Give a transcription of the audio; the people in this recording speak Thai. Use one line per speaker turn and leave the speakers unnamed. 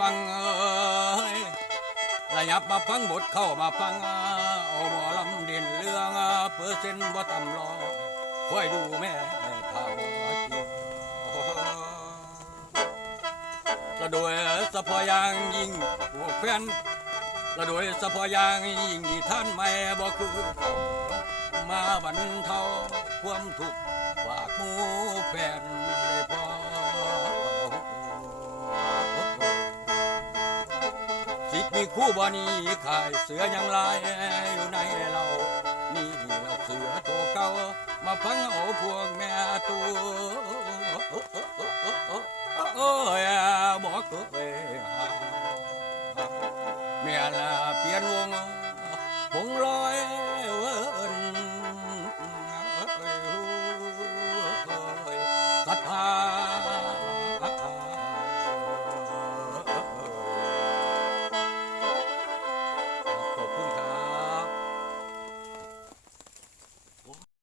ฟังเอ้ยระยับมาฟังบทเข้ามาฟังเอาหมอลำเด่นเรื่องเปอร์เซ็นต์บ่ต่ำรอคอยดูแม่เท่ากระโดยสะพอยางยิ่งพวแฟนกระโดยสะพอยางยิ่งนี่ท่านไม่บ่คือมาบรรเทาความทุกข์ฝากหมูแฟน มีคู่บ่นี้ขายเสือยังลายอยู่ในเรานี่เราเสือตัวเก่ามาฟังเอาพวกแม่ตัวโอ้ยบอกเคยแม่ละเปลี่ยนวงผงลอยเวินศรัทธา